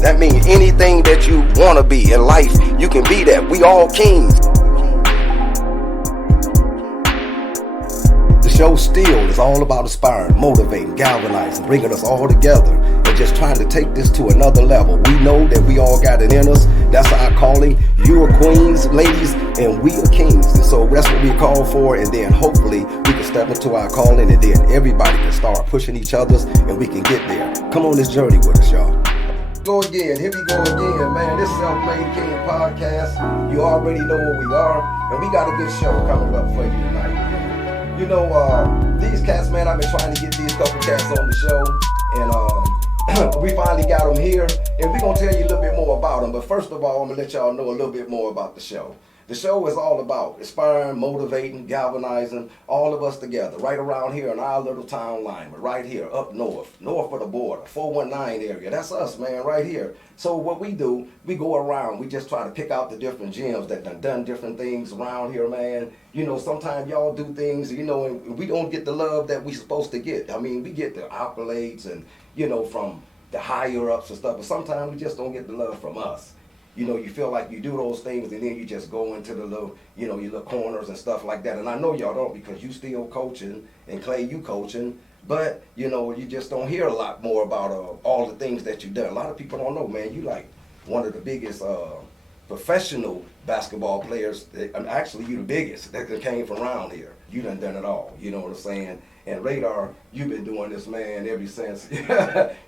That means anything that you want to be in life, you can be that. We all kings. The show still is all about inspiring, motivating, galvanizing, bringing us all together, and just trying to take this to another level. We know that we all got it in us. That's our calling. You are queens, ladies, and we are kings. And so that's what we call for, and then hopefully we can step into our calling, and then everybody can start pushing each other, and we can get there. Come on this journey with us, y'all. Go again. Here we go again, man. This Self-Made King podcast. You already know where we are, and we got a good show coming up for you tonight. You know, these cats, man, I've been trying to get these couple cats on the show, and we finally got them here, and we're going to tell you a little bit more about them. But first of all, I'm going to let y'all know a little bit more about the show. The show is all about inspiring, motivating, galvanizing all of us together, right around here in our little town line, but right here up north of the border, 419 area. That's us, man, right here. So what we do, we go around, we just try to pick out the different gems that done different things around here, man. You know, sometimes y'all do things, you know, and we don't get the love that we supposed to get. I mean, we get the accolades and, you know, from the higher ups and stuff, but sometimes we just don't get the love from us. You know, you feel like you do those things and then you just go into the little, you know, your little corners and stuff like that. And I know y'all don't, because you still coaching, and Clay, you coaching, but, you know, you just don't hear a lot more about all the things that you've done. A lot of people don't know, man, you like one of the biggest professional basketball players. Actually, you the biggest that came from around here. You done it all, you know what I'm saying? And Radar, you've been doing this, man, ever since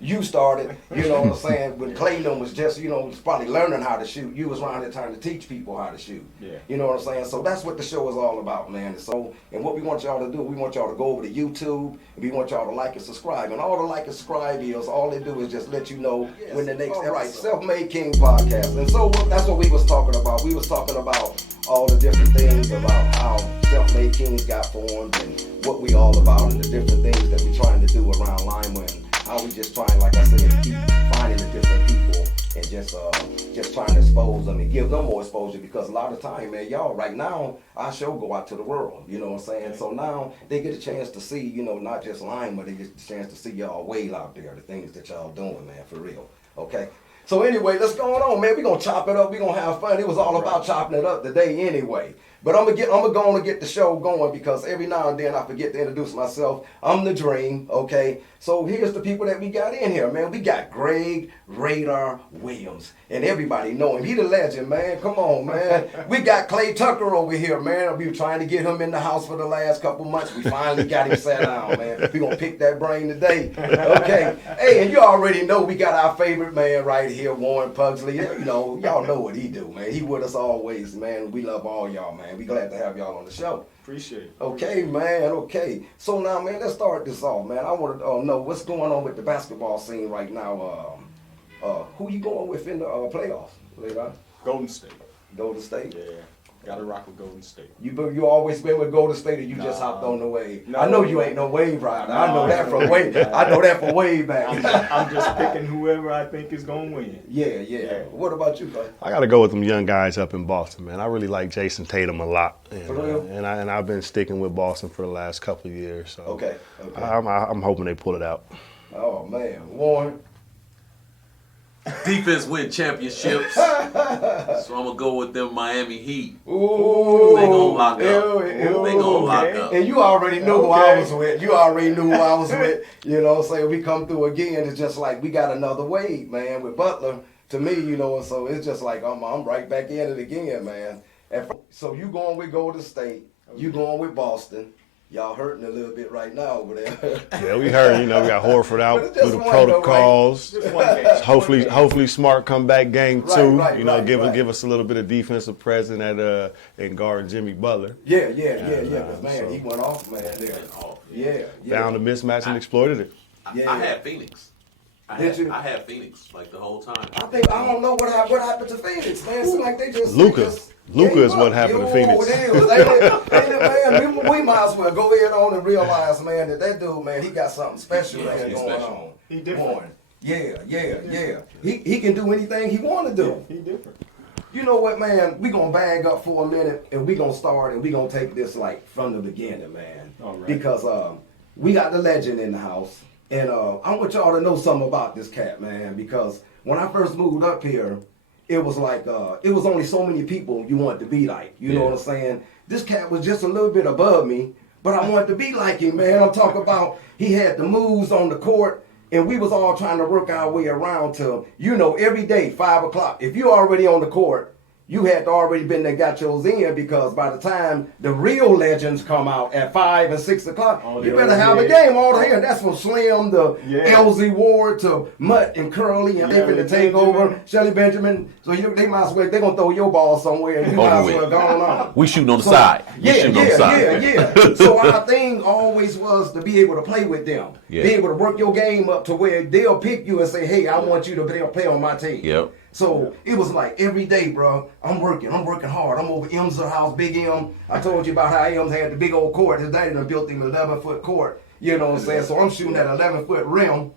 you started, you know what I'm saying? When Clayton was just, you know, was probably learning how to shoot. You was around there trying to teach people how to shoot. Yeah. You know what I'm saying? So that's what the show is all about, man. So, and what we want y'all to do, we want y'all to go over to YouTube, and we want y'all to like and subscribe. And all the like and subscribe is, all they do is just let you know when the next, Self-Made King podcast. And so that's what we was talking about. We was talking about all the different things about how Self-Made Kings got formed and what we all about and the different things that we trying to do around Lima and how we just trying, like I said, keep finding the different people and just trying to expose them and give them more exposure, because a lot of time, man, y'all, right now, our show go out to the world, you know what I'm saying? So now they get a chance to see, you know, not just Lima, they get a chance to see y'all way out there, the things that y'all doing, man, for real, okay? So anyway, let's go on, man. We're going to chop it up. We're going to have fun. It was all about chopping it up today anyway. But I'm going to get the show going, because every now and then I forget to introduce myself. I'm the Dream, okay? So here's the people that we got in here, man. We got Greg Radar Williams, and everybody know him. He the legend, man. Come on, man. We got Clay Tucker over here, man. We were trying to get him in the house for the last couple months. We finally got him sat down, man. We're going to pick that brain today, okay? Hey, and you already know we got our favorite man right here, Warren Pugsley. You know, y'all know what he do, man. He with us always, man. We love all y'all, man. We glad to have y'all on the show. Appreciate it. Okay, man. Okay. So now, man, let's start this off, man. I want to know what's going on with the basketball scene right now. Who you going with in the playoffs later? Golden State. Golden State. Yeah. Gotta rock with Golden State. You always been with Golden State, or you just hopped on the wave? No, I know you ain't no wave rider. I know that from way. I know that from way back. I'm just picking whoever I think is gonna win. Yeah. What about you, bud? I got to go with them young guys up in Boston, man. I really like Jason Tatum a lot, For real? and I've been sticking with Boston for the last couple of years. So Okay. I'm hoping they pull it out. Oh man, Warren. Defense win championships. So I'm going to go with them Miami Heat. Ooh. They going to lock up. They going to lock up. And you already knew who I was with. You already knew who I was with. You know, so we come through again. It's just like we got another wave, man, with Butler. To me, you know, so it's just like I'm right back in it again, man. So you going with Golden State. You going with Boston. Y'all hurting a little bit right now over there. Yeah, we heard. You know, we got Horford out through the protocols. Hopefully, Smart come back game two. Give us a little bit of defensive presence in guarding Jimmy Butler. Yeah. Because man, he went off, man. Yeah. Found a mismatch and exploited it. I had Phoenix. I had Phoenix like the whole time. I don't know what happened to Phoenix, man. It seemed like they just Luka is what happened to Phoenix. We might as well go ahead on and realize, man, that dude, man, he got something special going on. He different. Yeah. He can do anything he want to do. Yeah, he different. You know what, man? We gonna bang up for a minute, and we gonna start, and we gonna take this like from the beginning, man. All right. Because we got the legend in the house. And I want y'all to know something about this cat, man, because when I first moved up here, it was like, it was only so many people you wanted to be like. You know what I'm saying? This cat was just a little bit above me, but I wanted to be like him, man. I'm talking about he had the moves on the court, and we was all trying to work our way around to, you know, every day, 5 o'clock. If you already on the court, you had to already been there, got yours in, because by the time the real legends come out at 5 and 6 o'clock, you better have a game all day. And that's from Slim to LZ Ward to Mutt and Curly and Pippen to take over, Shelly Benjamin. So they might as well, they're going to throw your ball somewhere and you might as well go on. We shooting on the side. Yeah. So our thing always was to be able to play with them. Be able to work your game up to where they'll pick you and say, hey, I want you to play on my team. Yep. So it was like every day, bro, I'm working hard. I'm over M's house, Big M. I told you about how M's had the big old court. His daddy done built him an 11-foot court. You know what I'm saying? So I'm shooting that 11-foot rim.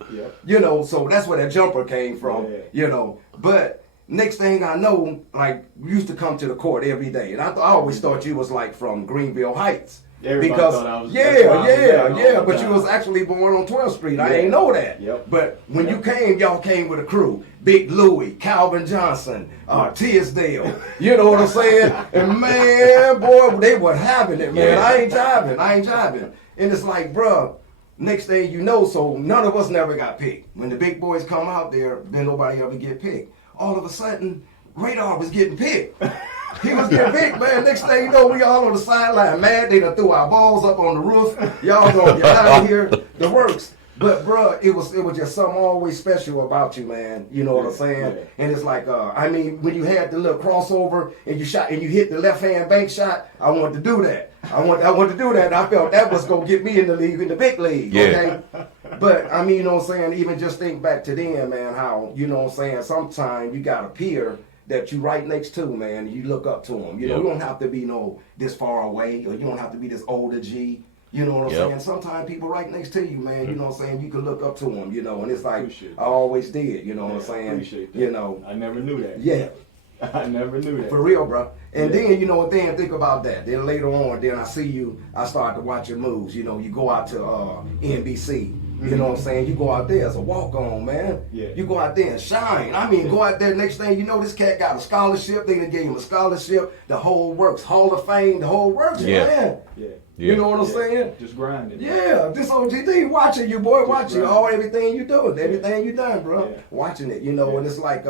You know, so that's where that jumper came from. You know, but next thing I know, like, we used to come to the court every day. And I always thought you was like from Greenville Heights. Everybody because thought I was, but you was actually born on 12th Street. I ain't know that. But when you came, y'all came with a crew. Big Louie, Calvin Johnson, Tisdale. You know what I'm saying? And man, boy, they were having it, man. I ain't jiving. And it's like, bruh, next thing you know, so none of us never got picked. When the big boys come out there, then nobody ever get picked. All of a sudden, Radar was getting picked. He was getting picked, man. Next thing you know, we all on the sideline, mad. They done threw our balls up on the roof. Y'all gonna get out of here. The works. But bruh, it was just something always special about you, man. You know what I'm saying? And it's like, I mean, when you had the little crossover and you shot and you hit the left hand bank shot, I wanted to do that. I want to do that. And I felt that was gonna get me in the league, in the big league. Okay. But I mean, you know what I'm saying? Even just think back to then, man. How, you know what I'm saying? Sometimes you got a peer that you right next to, man, and you look up to them. You know, you don't have to be this far away, or you don't have to be this older G. You know what I'm saying? Sometimes people right next to you, man, you know what I'm saying? You can look up to them, you know, and it's like, I always did, you know what I'm saying? Appreciate that. You know. I never knew that. Yeah. I never knew that. For real, bro. And then, you know, then think about that. Then later on, then I see you, I start to watch your moves. You know, you go out to NBC. You know what I'm saying? You go out there as a walk-on, man. You go out there and shine. I mean, go out there, next thing you know, this cat got a scholarship. They done gave him a scholarship. The whole works. Hall of Fame, the whole works, man. You know what I'm saying? Just grinding. Yeah, this OGD watching you, boy, watching everything you doing, everything you done, bro. Watching it, you know, and it's like,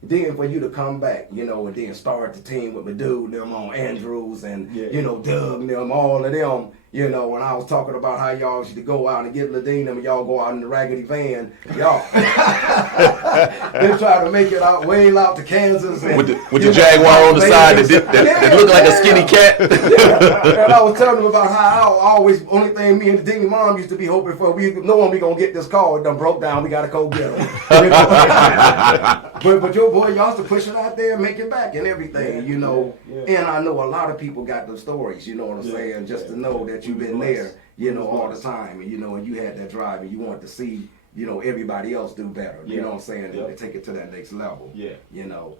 then for you to come back, you know, and then start the team with my dude, them on Andrews and, you know, Doug and them, all of them. You know, when I was talking about how y'all used to go out and get Ladine and y'all go out in the raggedy van, y'all they try to make it out way out to Kansas. And, with the Jaguar on the side that looked like a skinny cat. And I was telling them about how I always, only thing me and the Dingy mom used to be hoping for, knowing we gonna get this car, it done broke down, we gotta go get them. You know? but your boy, y'all used to push it out there and make it back and everything, you know. And I know a lot of people got those stories, you know what I'm saying, just to know that you've been there, you know, all the time, and you know, and you had that drive, and you wanted to see, you know, everybody else do better. You know what I'm saying? And take it to that next level. You know,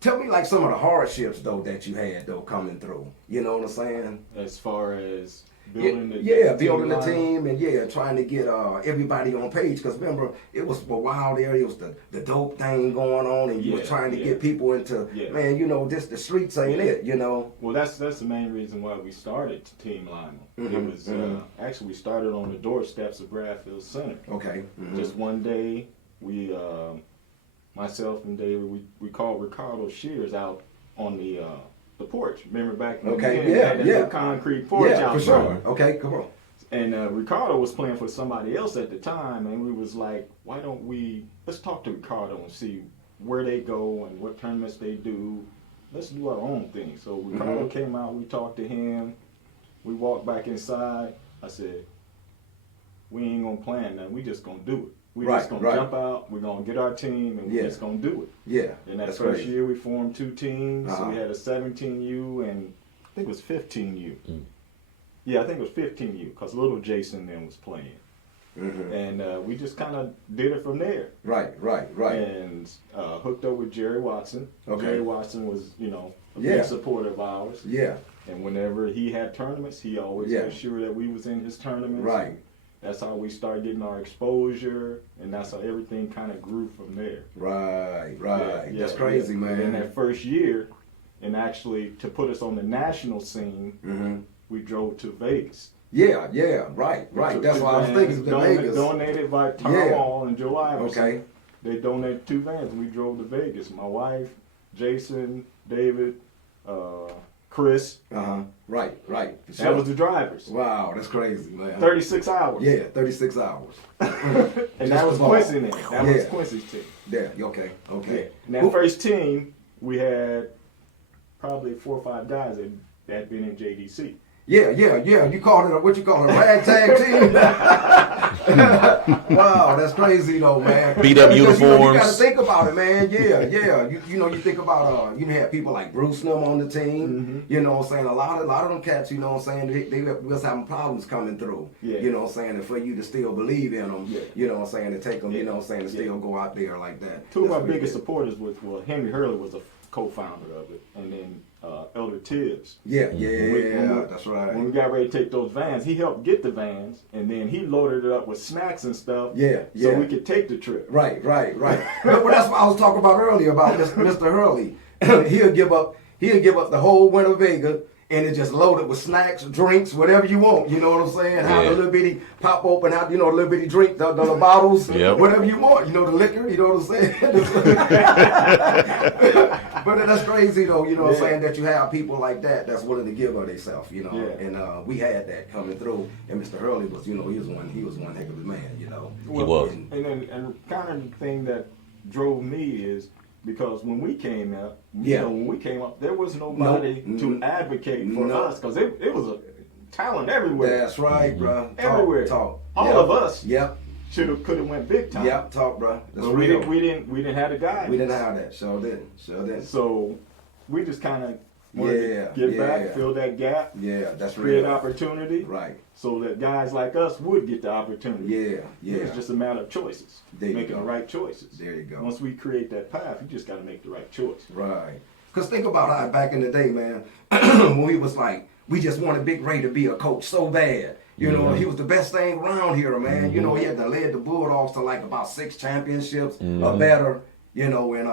tell me like some of the hardships though that you had though coming through. You know what I'm saying? As far as building building the team and trying to get everybody on page, because remember it was for a while there, it was the dope thing going on, and you was trying to get people into man, you know, just the streets ain't it, you know. Well, that's the main reason why we started Team Lionel. It was actually we started on the doorsteps of Bradfield Center. Just one day we myself and David we called Ricardo Shears out on the porch. Remember back in the day, that concrete porch out for sure. Okay, come on. And Ricardo was playing for somebody else at the time, and we was like, why don't let's talk to Ricardo and see where they go and what tournaments they do. Let's do our own thing. So Ricardo came out, we talked to him, we walked back inside. I said, we ain't gonna plan nothing, we just gonna do it. We just gonna jump out, we're gonna get our team, and we're just gonna do it. And that first year we formed 2 teams. So we had a 17U and I think it was 15U. Yeah, I think it was 15U because little Jason then was playing. And we just kind of did it from there. Right. And hooked up with Jerry Watson. Jerry Watson was, you know, a big supporter of ours. And whenever he had tournaments, he always made sure that we was in his tournaments. that's how we started getting our exposure, and that's how everything kind of grew from there. Right. Yeah, That's crazy, man. And in that first year, and actually to put us on the national scene, we drove to Vegas. Yeah, right. That's why I was thinking the Vegas. Donated by Tom Hall and Joe Iverson. Okay. They donated 2 vans, and we drove to Vegas. My wife, Jason, David, Chris. Right. That was the drivers. Wow, that's crazy, man. 36 hours. Yeah, 36 hours. And that was Quincy then. That was Quincy's team. Yeah, okay. Yeah. And that first team, we had probably 4 or 5 guys that had been in JDC. Yeah. You call it what you call it, a ragtag team? Wow, that's crazy though, man. Beat up uniforms. You gotta think about it, man. Yeah. You think about you had people like Bruce and them on the team. You know what I'm saying? A lot of them cats, you know what I'm saying, they was having problems coming through. Yeah. You know what I'm saying? And for you to still believe in them, you know what I'm saying, to take them, you know what I'm saying, to still go out there like that. 2 of our biggest supporters was, Henry Hurley was a co-founder of it, and then Elder Tibbs. Yeah, that's right. When we got ready to take those vans, he helped get the vans, and then he loaded it up with snacks and stuff. So we could take the trip. Right. Well, that's what I was talking about earlier about Mr. Hurley. He'll give up the whole Winnebago, and it's just loaded with snacks, drinks, whatever you want. You know what I'm saying? How the little bitty pop open, how the little bitty drink, the bottles, whatever you want. You know, the liquor. You know what I'm saying? But that's crazy though. You know what I'm saying, that you have people like that that's willing to give of themselves. You know, and we had that coming through. And Mr. Hurley was, he was one heck of a man. You know, he was. And kind of the thing that drove me is, because when we came up, there was nobody to advocate for us, because it was a talent everywhere. That's right, bro. Everywhere. Talk. All of us. Yep. Could have went big time. Yep. Talk, bro. That's but real. we didn't have the guy. We didn't have that. Sure didn't. So we just kind of wanted to give back, fill that gap. Yeah, that's create real. opportunity. Right. So that guys like us would get the opportunity. Yeah. It's just a matter of choices. Making the right choices. There you go. Once we create that path, you just got to make the right choice. Right. Because think about how back in the day, man, when we was like, we just wanted Big Ray to be a coach so bad. You know, he was the best thing around here, man. You know, he had led the Bulldogs to like about 6 championships or better. You know, and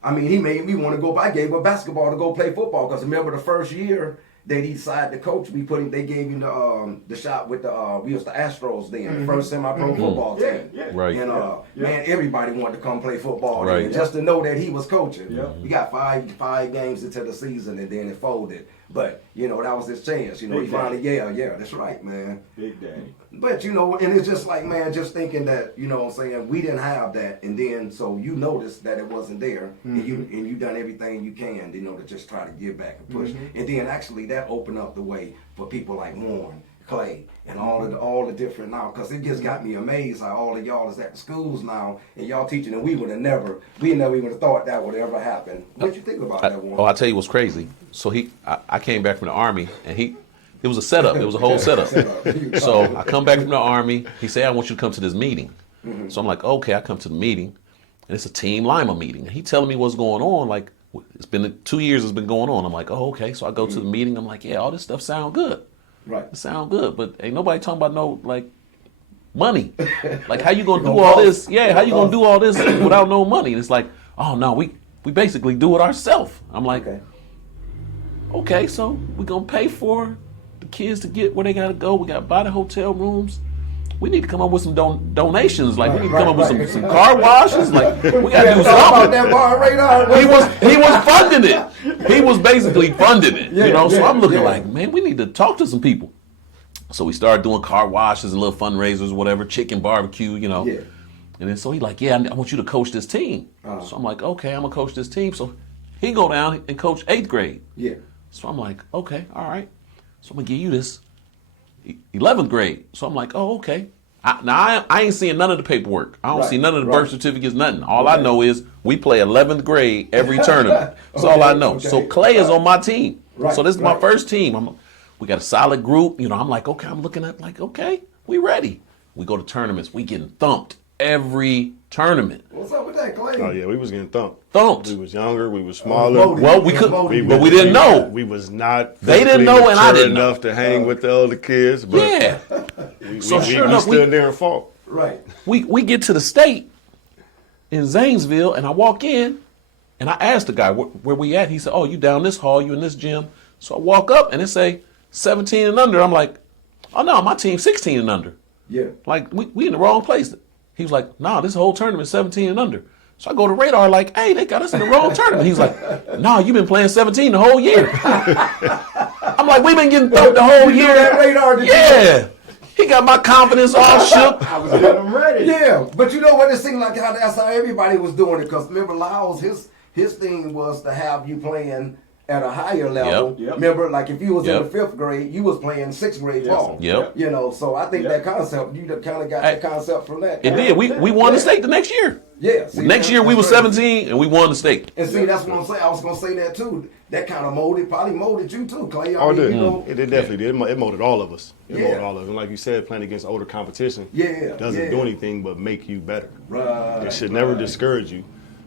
I mean, he made me want to go. I gave up basketball to go play football, because remember the first year that he decided to coach me, they gave him the shot with we was the Astros then, the first semi-pro football team. Right. And man, everybody wanted to come play football right. then, just to know that he was coaching. Yeah. We got five games into the season, and then it folded. But you know, that was his chance. You know, Big he finally, that's right, man. Big daddy. But you know, and it's just like, man, just thinking that, you know what I'm saying, we didn't have that, and then so you noticed that it wasn't there, and you done everything you can, you know, to just try to give back and push. And then actually that opened up the way for people like Warren, Clay, and all the different now, because it just got me amazed how all of y'all is at the schools now, and y'all teaching, and we never even have thought that would ever happen. What you think about that, Warren? I'll tell you what's crazy. So I came back from the Army, and it was a setup. It was a whole setup. So I come back from the Army. He said, I want you to come to this meeting. So I'm like, okay, I come to the meeting, and it's a Team Lima meeting. And he telling me what's going on. Like, it's been 2 years it's been going on. I'm like, oh, okay. So I go to the meeting. I'm like, yeah, all this stuff sound good. Right. It sound good, but ain't nobody talking about no, like, money. Like, how you gonna do all this? Yeah, how you gonna do all this without no money? And it's like, oh, no, we basically do it ourselves. I'm like, okay, so we gonna pay for the kids to get where they gotta go. We gotta buy the hotel rooms. We need to come up with some donations. Like, we need to come up with some car washes. Like, we gotta do something. That bar radar. He was funding it. He was basically funding it. You know, so I'm looking like, man, we need to talk to some people. So we started doing car washes and little fundraisers, whatever, chicken barbecue, you know. Yeah. And then so he like, yeah, I want you to coach this team. So I'm like, okay, I'm gonna coach this team. So he go down and coach 8th grade. Yeah. So I'm like, okay, all right. So I'm gonna give you this 11th grade. So I'm like, oh, okay. I ain't seeing none of the paperwork. I don't see none of the birth certificates, nothing. All I know is we play 11th grade every tournament. That's all I know. So Clay is on my team. So this is my first team. We got a solid group. You know, I'm like, okay, I'm looking at like, okay, we ready. We go to tournaments. We getting thumped every tournament. What's up with that, Clay? Oh yeah, we was getting thumped. We was younger. We was smaller. Well, we could, but we didn't know. We was not. They didn't know, and I didn't know enough to hang with the older kids. But yeah. We sure enough, stood there and fought. Right. We get to the state in Zanesville, and I walk in, and I asked the guy where we at. He said, "Oh, you down this hall? You in this gym?" So I walk up, and it say 17 and under. I'm like, "Oh no, my team 16 and under." Yeah. Like we in the wrong place. He was like, "Nah, this whole tournament 17 and under." So I go to Radar like, "Hey, they got us in the wrong tournament." He's like, "Nah, you've been playing 17 the whole year." I'm like, "We've been getting thumped the whole year." That Radar, yeah. He got my confidence all shook. I was getting ready. Yeah, but you know what? It seemed like that's how everybody was doing it. Because remember, Lyles, his thing was to have you playing at a higher level. Yep. Remember, like if you was Yep. in the 5th grade, you was playing 6th grade Yes. ball. Yep. You know, so I think Yep. that concept, you kind of got that concept from that. It did. We won the state the next year. Yeah. See, Next year we that's was crazy. 17 and we won the state. And see, that's what I'm saying. I was gonna say that too. That kind of probably molded you too, Clay. I Oh, mean, it did. you know, It definitely did. It molded all of us. It Yeah. molded all of us. And like you said, playing against older competition doesn't do anything but make you better. Right. It should never discourage you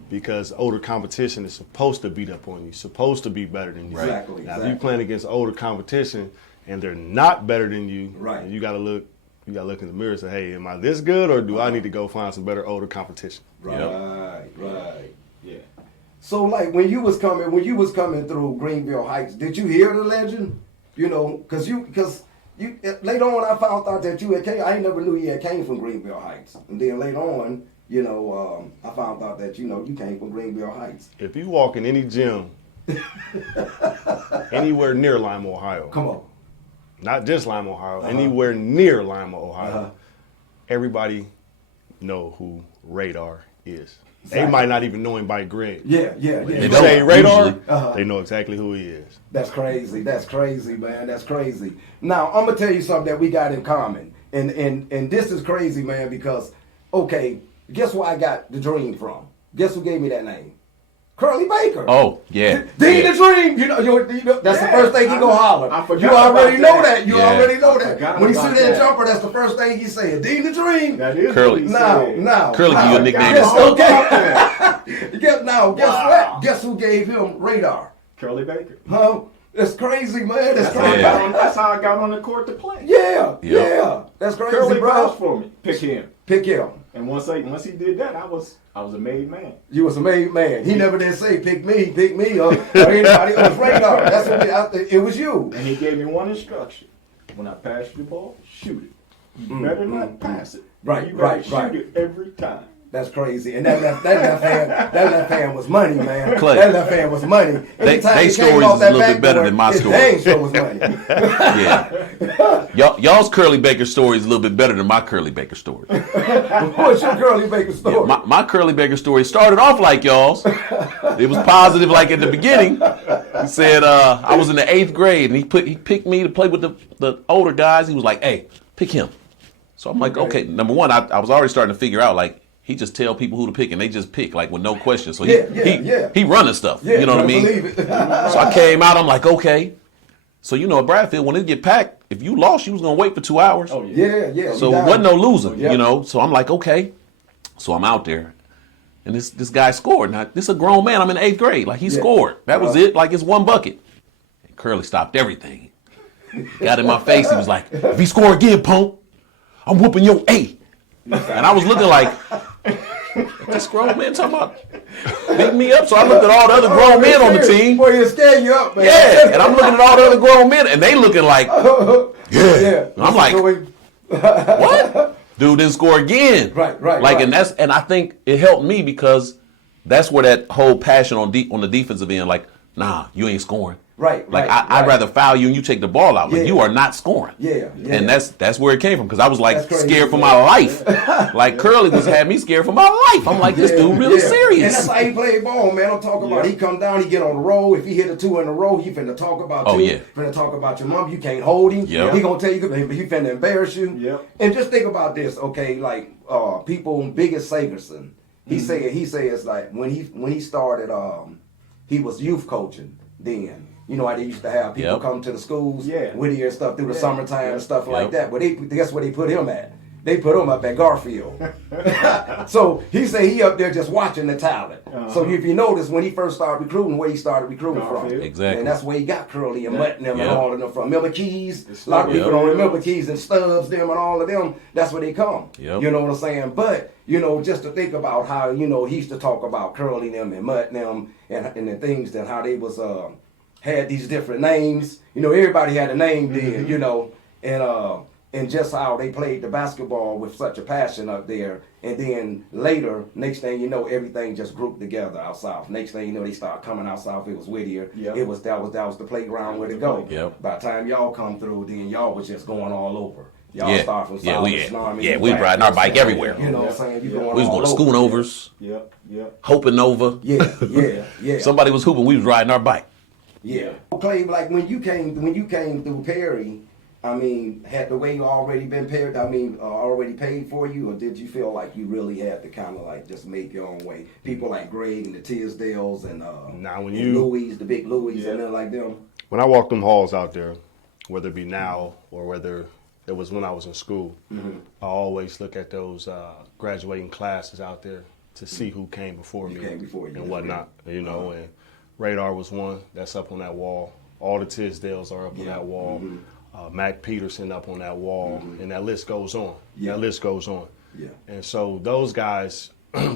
because older competition is supposed to beat up on you, supposed to be better than you. Exactly, Now, if exactly. you playing against older competition and they're not better than you, Right. you got to look in the mirror and say, hey, am I this good or do I need to go find some better older competition? Right. Yeah. So like when you was coming through Greenville Heights, did you hear the legend? You know, because you later on I found out that you had came. I ain't never knew you had came from Greenville Heights, and then later on, you know, I found out that you came from Greenville Heights. If you walk in any gym anywhere near Lima, Ohio, Come on. not just Lima, Ohio, anywhere near Lima, Ohio, everybody know who Radar is. They Exactly. might not even know him by Greg. Yeah. If you don't, say Radar, usually. they know exactly who he is. That's crazy. That's crazy, man. That's crazy. Now I'm gonna tell you something that we got in common, and this is crazy, man. Because okay, guess where I got the dream from? Guess who gave me that name? Curly Baker. Oh, yeah. Dean yeah. the Dream. You know that's the first thing he go holler. I forgot You already about know that. that. You Yeah. already know I that. forgot When he see about that that. jumper, that's the first thing he said. Dean the Dream. That is Curly. what he Now, said. Curly give you a nickname. Yes, and okay. Guess Wow. what? Guess who gave him Radar? Curly Baker. Huh? That's crazy, man. That's That's how, I crazy. got on, that's how I got on the court to play. Yeah, Yep. yeah. That's crazy, Curly bro. vouched for me. Pick him. Pick him. And once he did that, I was a made man. You was a made man. He never did say pick me, or anybody. It was Radar. That's what it was you. And he gave me one instruction. When I pass you the ball, shoot it. You better not pass it. Right, You better right, shoot right. it every time. That's crazy. And that left hand was money, man. Clay. That left hand was money. Anytime they he came stories off is that a little bit better backboard, than my his story. dang sure was money. Yeah. Y'all's Curly Baker story is a little bit better than my Curly Baker story. What's your Curly Baker story? My Curly Baker story started off like y'all's. It was positive like at the beginning. He said I was in the 8th grade and he picked me to play with the older guys. He was like, hey, pick him. So I'm like, okay, number one, I was already starting to figure out like he just tell people who to pick and they just pick like with no question. So he running stuff. Yeah, you know what I mean? believe it. So I came out, I'm like, okay. So you know at Bradfield, when it get packed, if you lost, you was gonna wait for 2 hours. Oh yeah. Yeah. So we it down. wasn't no loser, Yeah. you know. So I'm like, okay. So I'm out there, and this guy scored. Now this is a grown man. I'm in 8th grade. Like he scored. That was it. Like it's one bucket. And Curly stopped everything. Got in my face. He was like, if he score again, punk, I'm whooping your A. And I was looking like, this grown man talking about beating me up. So I looked at all the other grown men on the team. Boy, he'll scare you up, man. Yeah, and I'm looking at all the other grown men, and they looking like, Yeah. And I'm like, what? Dude didn't score again. Right. Like, and I think it helped me because that's where that whole passion on the defensive end, like, nah, you ain't scoring. Right. Like right, I'd rather foul you and you take the ball out. Like Yeah. you are not scoring. Yeah. And that's where it came from because I was like That's crazy, scared for man. my life. Like Curly had me scared for my life. I'm like, this dude really And serious. that's how he play ball, man. I'm talking about he come down, he get on the roll. If he hit a 2 in a row, he finna talk about Oh, you. yeah. Finna talk about your mom. You can't hold him. Yep. He gonna tell you he finna embarrass you. Yep. And just think about this, okay? Like people, Biggest Sagerson. He says like when he started, he was youth coaching then. You know how they used to have people Yep. come to the schools, Yeah. Whittier and stuff through the summertime and stuff like that. But guess where they put him at? they put him up at Garfield. So he said he up there just watching the talent. So if you notice, when he first started recruiting, where he started recruiting Garfield. from. Exactly. And that's where he got Curly and Mutt and them and Yep. all of them from. Remember Keys? A lot of people don't remember Keys and Stubbs, them and all of them. That's where they come. Yep. You know what I'm saying? But, just to think about how, he used to talk about Curly them and Mutt them and the things that how they was had these different names. Everybody had a name then, and just how they played the basketball with such a passion up there. And then later, next thing you know, everything just grouped together out south. Next thing you know, they start coming out south. It was Whittier. Yep. That was the playground where to go. Yep. By the time y'all come through, then y'all was just going all over. Y'all start from south. We riding our bike everywhere. You know what I'm saying? You going We was all going to over. Schoonovers, Yep. Hope Nova. Yeah. Somebody was hooping, we was riding our bike. Yeah. Clay, like when you came through Perry, had the way already been paid? Already paid for you, or did you feel like you really had to kind of like just make your own way? People like Greg and the Tisdales and Louis, the big Louis, and then like them. When I walk them halls out there, whether it be now or whether it was when I was in school, I always look at those graduating classes out there to see who came before me and whatnot. And Radar was one that's up on that wall. All the Tisdales are up on that wall. Mac Peterson up on that wall, and that list goes on. Yeah. That list goes on. Yeah. And so those guys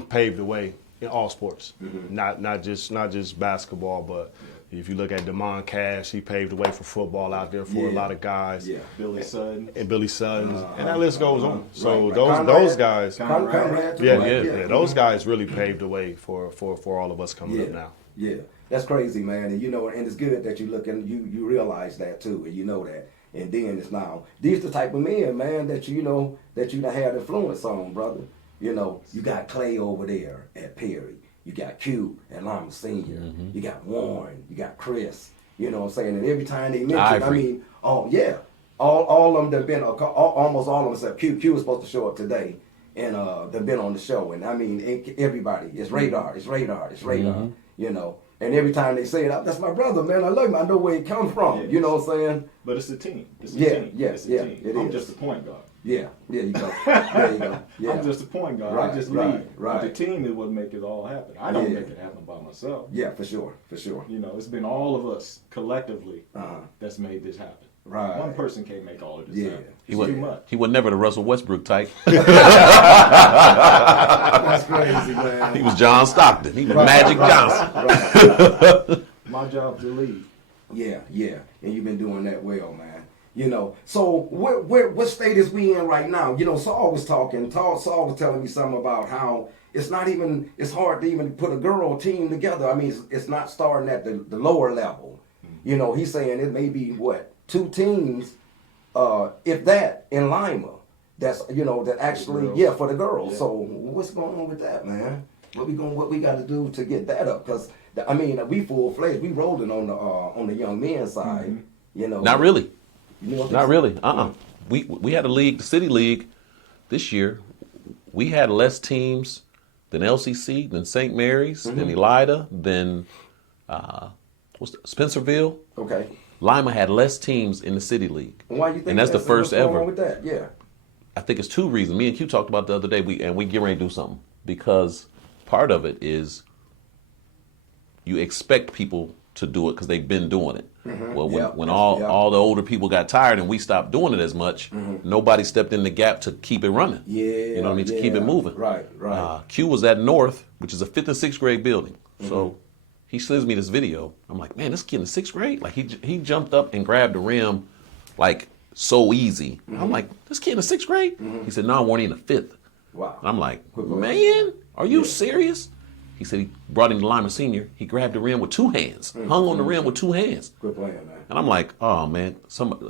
paved the way in all sports, not just basketball, but if you look at Damon Cash, he paved the way for football out there for a lot of guys. Yeah. Billy Sutton. And Billy Sutton, and that list goes on. So Right. those guys, Conrad, those guys really paved the way for all of us coming up now. Yeah, that's crazy, man. And and it's good that you look and you realize that too, and you know that. And then it's now these the type of men, man, that you done had influence on, brother. You got Clay over there at Perry. You got Q and Lama Senior. You got Warren. You got Chris. You know what I'm saying? And every time they mention, Ivory. all of them have been almost all of them except Q. Q was supposed to show up today, and they've been on the show. And everybody, it's Radar. And every time they say it, that's my brother, man. I love him. I know where he comes from. Yes. You know what I'm saying? But it's a team. It's a Yeah, team. yeah, It's a yeah, team. it I'm is. just a point guard. Yeah, there you go. There you go. Yeah. I'm just a point guard. Right, I just right, lead. right. But the team is what make it all happen. I don't Yeah. make it happen by myself. Yeah, for sure. It's been all of us collectively that's made this happen. Right. One person can't make all of this Yeah. happen. He It's was too much. he was never the Russell Westbrook type. That's crazy, man. He was John Stockton. He was Magic Johnson. Right. My job to lead. Yeah, and you've been doing that well, man. So what state is we in right now? Saul was talking. Saul was telling me something about how it's hard to even put a girl team together. It's not starting at the lower level. He's saying it may be 2 teams, if that, in Lima. That's that actually for the girls. Yeah. So what's going on with that, man? What we got to do to get that up? Because we full fledged. We rolling on the young men's side. Not really. Not really. Yeah. We had a league, the city league, this year. We had less teams than LCC, than St. Mary's, than Elida, than Spencerville. Okay. Lima had less teams in the city league. Why you think? And that's the first what's going ever. on with that? Yeah. I think it's 2 reasons. Me and Q talked about the other day. We get ready to do something because part of it is you expect people to do it because they've been doing it. Well, when all the older people got tired and we stopped doing it as much, nobody stepped in the gap to keep it running. Yeah. You know what I mean? To keep it moving. Right. Q was at North, which is a 5th and 6th grade building. So he sends me this video. I'm like, man, this kid in 6th grade? Like he jumped up and grabbed the rim like so easy. I'm like, this kid in 6th grade? He said, no, I wasn't in the 5th. Wow. And I'm like, man, are you serious? He said he brought him to Lima Senior. He grabbed the rim with 2 hands, hung on the rim with 2 hands. Good plan, man. And I'm like, oh man,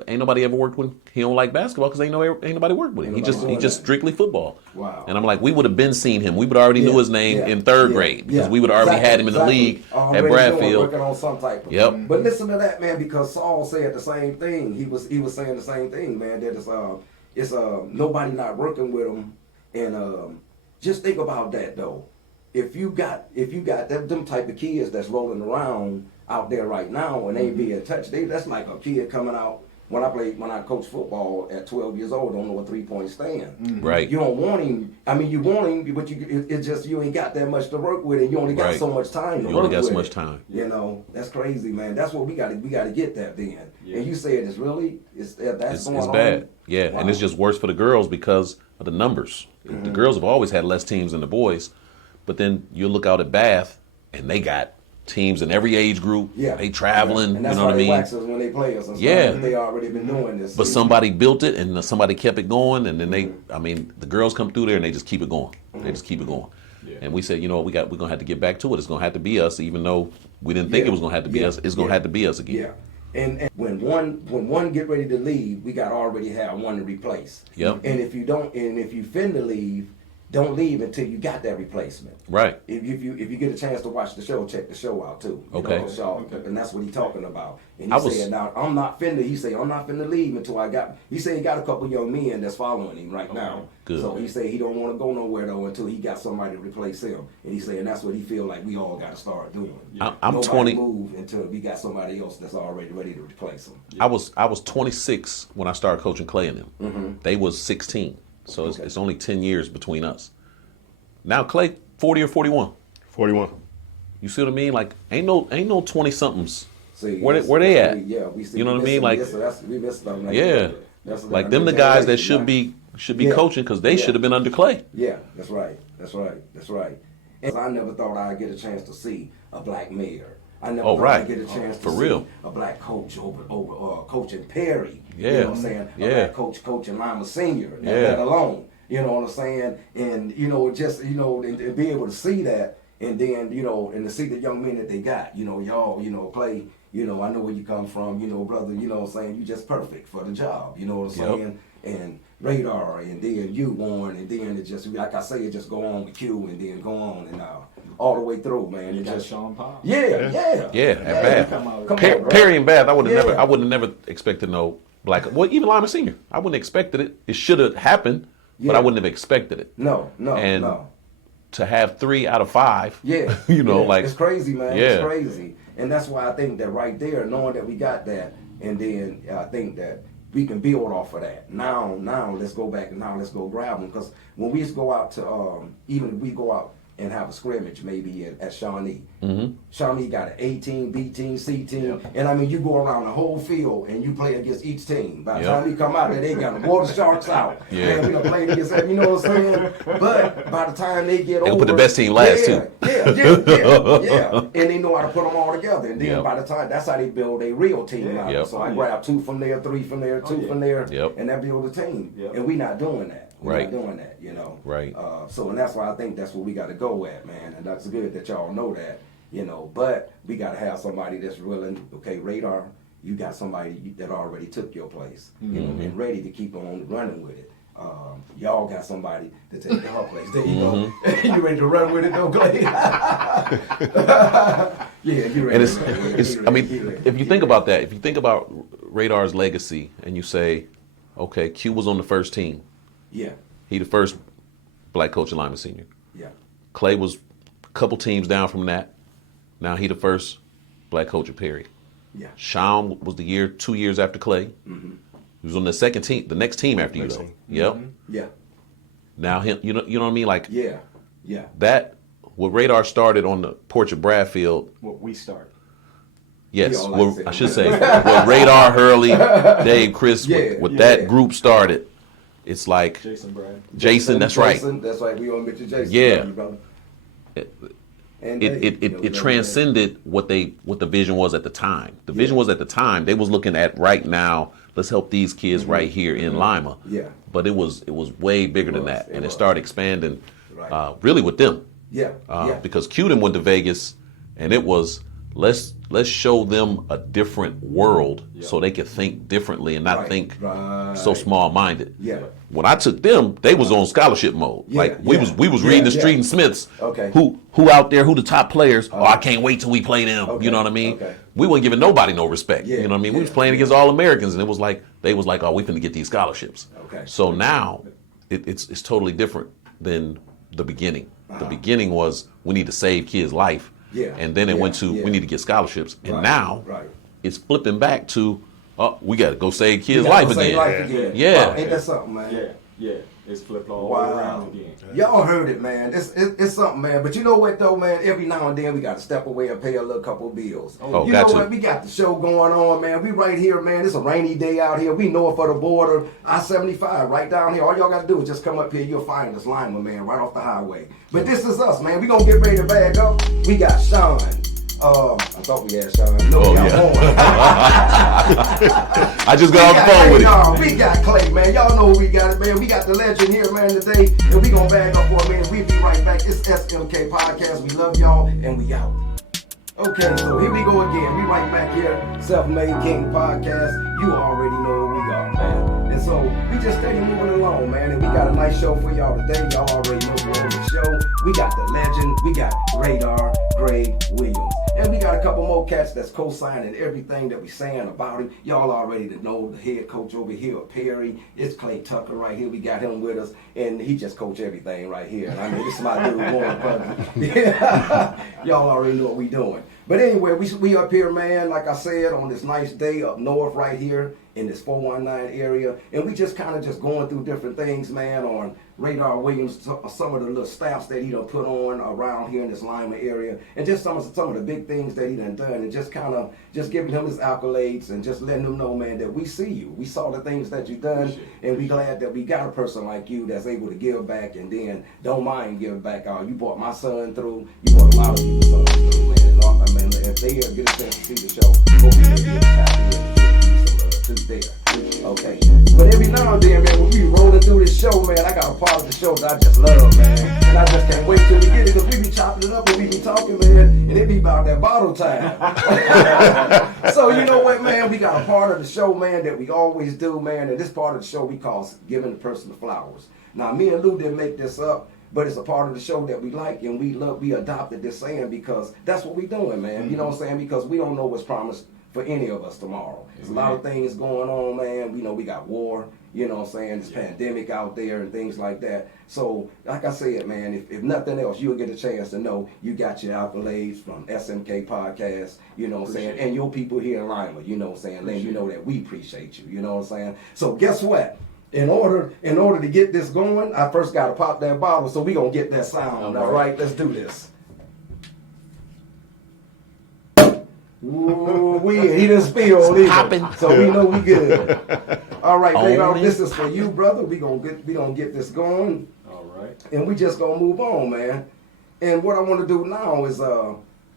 ain't nobody ever worked with him. He don't like basketball because ain't nobody worked with him. He just strictly football. Wow. And I'm like, we would have been seen him. We would already knew his name in 3rd grade because we would already had him in the league at Bradfield. Working on some type of Yep. But listen to that, man, because Saul said the same thing. He was saying the same thing, man. That it's nobody not working with him, and just think about that though. If you got them type of kids that's rolling around out there right now and ain't being touched, that's like a kid coming out when I coached football at 12 years old, don't know a 3-point stand. Right. You don't want him. I mean, you want him, but it's just you ain't got that much to work with, and you only got Right. so much time to You work only got with so much it. time. You know, that's crazy, man. That's what we got to get that then. Yeah. And you said it's really that's It's going on. bad. Yeah, Wow. and it's just worse for the girls because of the numbers. The girls have always had less teams than the boys, but then you look out at Bath, and they got teams in every age group. Yeah. They traveling, And that's you know why what I they mean? wax us when they play us and stuff. Yeah. They already been doing this. But somebody built it, and somebody kept it going, and then the girls come through there, and they just keep it going. They just keep it going. Yeah. And we said, you know what, we're gonna have to get back to it. It's gonna have to be us, even though we didn't think Yeah. it was gonna have to be Yeah. us. It's gonna Yeah. have to be us again. Yeah. And when one get ready to leave, we got to already have one to replace. Yep. And if you finna leave, don't leave until you got that replacement. Right. If you get a chance to watch the show, check the show out too. You Okay. know, so, and that's what he's talking about. And I he was- said, now I'm not finna leave until I got. He said he got a couple young men that's following him right now. Good. So he said he don't want to go nowhere though until he got somebody to replace him. And he said, and that's what he feel like we all got to start doing. I'm Nobody 20. move until we got somebody else that's already ready to replace him. I was 26 when I started coaching Clay and them. Mm-hmm. They was 16, so it's only 10 years between us. Now Clay 40 or 41. 41. You see what I mean? Like ain't no 20 somethings. See, Where they at? We see. You know what I mean? Like we missed stuff like yeah, that. That's like them the guys that should be Yeah. coaching because they Yeah. should have been under Clay. Yeah, that's right. And I never thought I'd get a chance to see a black mayor. I never Oh, thought right. I'd get a chance For to real. see a black coach over coaching Perry. Yeah. You know what I'm saying? A Yeah. black coach coaching Lima Senior. Yeah. Let alone. You know what I'm saying? And and be able to see that, and then and to see the young men that they got. Y'all Clay. I know where you come from. Brother. You know what I'm saying? You just perfect for the job. You know what I'm Yep. saying? And Radar, and then you Warren, and then it just like I say, it just go on with Q, and then go on and all the way through, man. You It got just Sean Powell. yeah. At Bath. Come out. Come on, bro. Perry and Bath, I would have Yeah. never expected no black. Well, even Lima Senior, I wouldn't have expected it. It should have happened, but Yeah. I wouldn't have expected it. No. And to have 3 out of 5, Yeah. you know, Yeah. like it's crazy, man. Yeah. It's crazy. And that's why I think that right there, knowing that we got that, and then I think that we can build off of that. Now let's go back and now let's go grab them. Because when we go out to, even if we go out and have a scrimmage maybe at Shawnee. Shawnee got an A team, B team, C team. Yep. And I mean, you go around the whole field and you play against each team. By the Yep. time you come out there, they got the water sharks out. Yeah. And we done played against them, you know what I'm saying? But by the time they get They'll over. put the best team last, yeah, too. Yeah. And they know how to put them all together. And then Yep. by the time, that's how they build a real team Yeah. out. Yep. So I grab 2 from there, 3 from there, 2 from there. Yep. And that build a team. Yep. And we not doing that. We're Right. not doing that, Right. So, and that's why I think that's where we got to go at, man. And that's good that y'all know that, But we got to have somebody that's willing, okay, Radar, you got somebody that already took your place, and ready to keep on running with it. Y'all got somebody to take her place. There you go. You ready to run with it, though, Clay? Yeah, you ready. And to run with it. it's You I mean, ready, you ready. if you think about that, if you think about Radar's legacy, and you say, okay, Q was on the first team. Yeah, He the first black coach in Lima Senior. yeah, Clay was a couple teams down from that. Now he the first black coach at Perry. yeah. Sean was 2 years after Clay. He was on the second team, the next team after you Next though. team. Yep. Yeah, Now him, you know what I mean? Like yeah. that. What Radar started on the porch of Bradfield. What we started. Yes, We all like well, to say I should say what Radar, Hurley, Dave, Chris, Yeah, what yeah. that group started. It's like Jason Brad. Jason. That's right. That's right. We all mention Jason. Yeah. Brother. And It transcended what the vision was at the time. The vision was at the time they was looking at right now. Let's help these kids right here in Lima. Yeah. But it was way bigger than was, that, it and it was. started expanding. Right. Really with them. Yeah. Yeah. Because Q went to Vegas, and it was let's show them a different world so they could think differently and not Right, think right. so small-minded. Yeah. When I took them, they was on scholarship mode. Yeah, Like we yeah. was Yeah, reading the yeah. Street and Smiths. Okay. Who out there? Who the top players? Oh, I can't wait till we play them. Okay, You know what I mean? okay. We wasn't giving nobody no respect. Yeah, You know what I mean? We was yeah, playing yeah. against all Americans, and it was like they was like, oh, we finna get these scholarships. Okay. So now it's totally different than the beginning. The beginning was we need to save kids' life. Yeah, And then it yeah, went to yeah. we need to get scholarships. And Right, now right. it's flipping back to Oh, we got to go save kids' life again. Yeah. Wow, ain't that something, man? Yeah. It's flipped all the way around again. Y'all heard it, man. It's something, man. But you know what, though, man? Every now and then we got to step away and pay a little couple of bills. Oh, you know what? We got the show going on, man. We right here, man. It's a rainy day out here. We north of the border, I-75, right down here. All y'all got to do is just come up here. You'll find us, lineman, man, right off the highway. But this is us, man. We going to get ready to bag up. We got Sean. I thought we had Sean. No, we got Warren. I just got off the phone with him. We got Clay, man. Y'all know we got it, man. We got the legend here, man, today. And we gonna bag up for a minute. We'll be right back. It's S.M.K. Podcast. We love y'all, and we out. Okay, so here we go again. We right back here. Self-Made King Podcast. You already know where we are, man. And so we just steady moving along, man. And we got a nice show for y'all today. Y'all already know we're on the show. We got the legend. We got Radar Greg Williams. And we got a couple more cats that's co-signing everything that we saying about him. Y'all already know the head coach over here, Perry. It's Clay Tucker right here. We got him with us. And he just coach everything right here. And I mean, this is my dude, Warren, brother. Y'all already know what we doing. But anyway, we up here, man, like I said, on this nice day up north right here in this 419 area. And we just kind of just going through different things, man, on Radar Williams, some of the little staffs that he done put on around here in this Lima area. And just some of the big things that he done done. And just kind of just giving him his accolades and just letting him know, man, that we see you. We saw the things that you done. And we glad that we got a person like you that's able to give back and then don't mind giving back. You brought my son through. You brought a lot of people's sons through, man. I mean, if they ever get a chance to see the show, hope they get happy and get some there. Okay. But every now and then, man, when we rolling through this show, man, I got a part of the show that I just love, man. And I just can't wait till we get it, because we be chopping it up and we be talking, man, and it be about that bottle time. So you know what, man, we got a part of the show, man, that we always do, man, and this part of the show we call giving the person the flowers. Now, me and Lou didn't make this up, but it's a part of the show that we like and we love. We adopted this saying because that's what we doing, man. You know what I'm saying? Because we don't know what's promised for any of us tomorrow. There's a lot of things going on, man. We know we got war, you know what I'm saying, this pandemic out there and things like that. So, like I said, man, if nothing else, you'll get a chance to know you got your accolades from S.M.K. Podcast, you know what I'm saying, and your people here in Lima, you know what I'm saying, letting you know that we appreciate you, you know what I'm saying. So, guess what? In order to get this going, I first got to pop that bottle, so we going to get that sound, all right? Let's do this. Ooh, he done spilled either, so we know we good. All right, baby, this is for you, brother. We gonna get this going. All right. And we just gonna move on, man. And what I want to do now is,